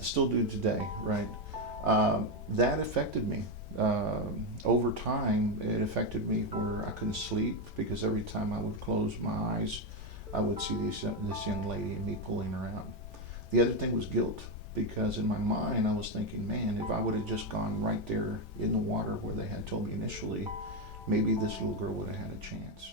still do today, right? That affected me. Over time, it affected me where I couldn't sleep because every time I would close my eyes, I would see this young lady and me pulling her out. The other thing was guilt, because in my mind I was thinking, man, if I would have just gone right there in the water where they had told me initially, maybe this little girl would have had a chance.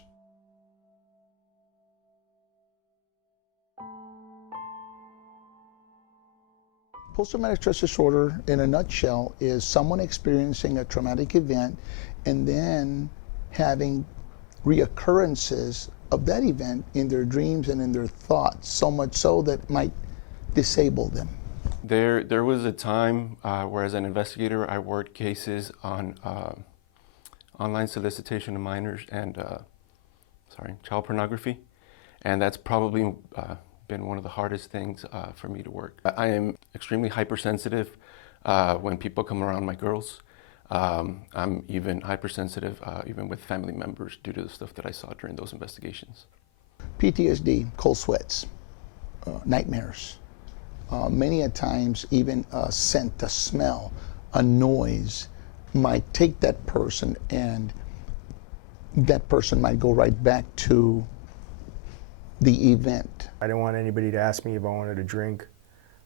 Post-traumatic stress disorder, in a nutshell, is someone experiencing a traumatic event and then having reoccurrences of that event in their dreams and in their thoughts, so much so that it might disable them. There was a time where, as an investigator, I worked cases on online solicitation of minors and child pornography, and that's probably been one of the hardest things for me to work. I am extremely hypersensitive when people come around my girls. I'm even hypersensitive even with family members due to the stuff that I saw during those investigations. PTSD, cold sweats, nightmares, many a times even a scent, a smell, a noise might take that person, and that person might go right back to the event. I didn't want anybody to ask me if I wanted a drink.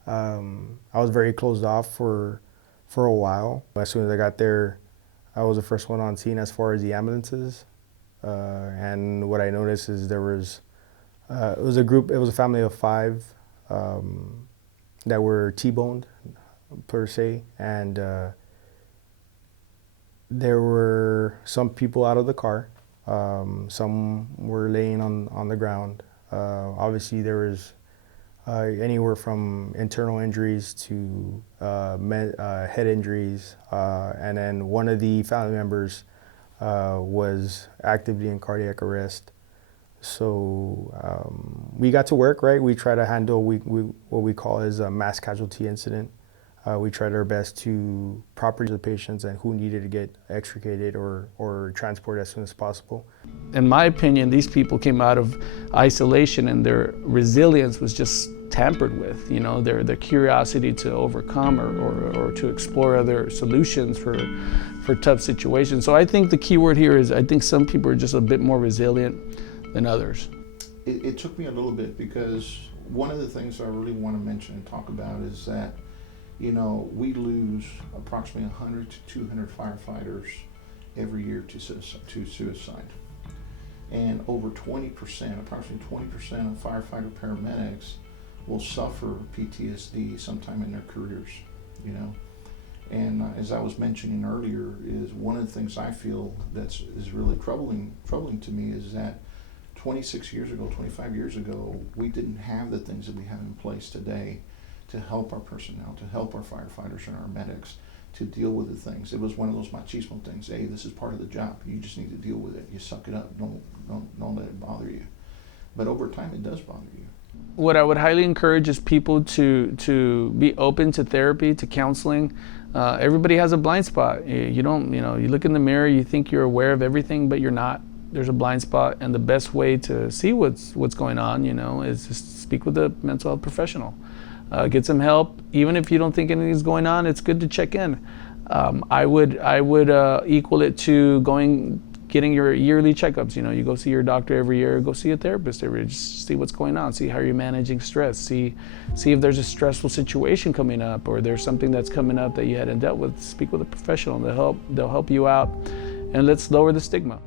I was very closed off for a while. As soon as I got there, I was the first one on scene as far as the ambulances. And what I noticed is there was, it was a family of 5 that were T-boned per se. And there were some people out of the car. Some were laying on the ground. Obviously there was anywhere from internal injuries to head injuries, and then one of the family members was actively in cardiac arrest. So we got to work, right? We try to handle what we call as a mass casualty incident. We tried our best to properly the patients and who needed to get extricated or transported as soon as possible. In my opinion, these people came out of isolation and their resilience was just tampered with. You know, their curiosity to overcome or to explore other solutions for tough situations. So I think the key word here is I think some people are just a bit more resilient than others. It took me a little bit, because one of the things I really want to mention and talk about is that, you know, we lose approximately 100 to 200 firefighters every year to suicide. And over 20%, approximately 20% of firefighter paramedics will suffer PTSD sometime in their careers, you know. And as I was mentioning earlier, is one of the things I feel is really troubling to me is that 26 years ago, 25 years ago, we didn't have the things that we have in place today to help our personnel, to help our firefighters and our medics to deal with the things. It was one of those machismo things. Hey, this is part of the job. You just need to deal with it. You suck it up. Don't let it bother you. But over time, it does bother you. What I would highly encourage is people to be open to therapy, to counseling. Everybody has a blind spot. You look in the mirror, you think you're aware of everything, but you're not. There's a blind spot, and the best way to see what's going on, you know, is just speak with a mental health professional. Get some help. Even if you don't think anything's going on, it's good to check in. I would equal it to getting your yearly checkups. You know, you go see your doctor every year, go see a therapist every year, just see what's going on, see how you're managing stress, see if there's a stressful situation coming up or there's something that's coming up that you hadn't dealt with. Speak with a professional. They'll help you out, and let's lower the stigma.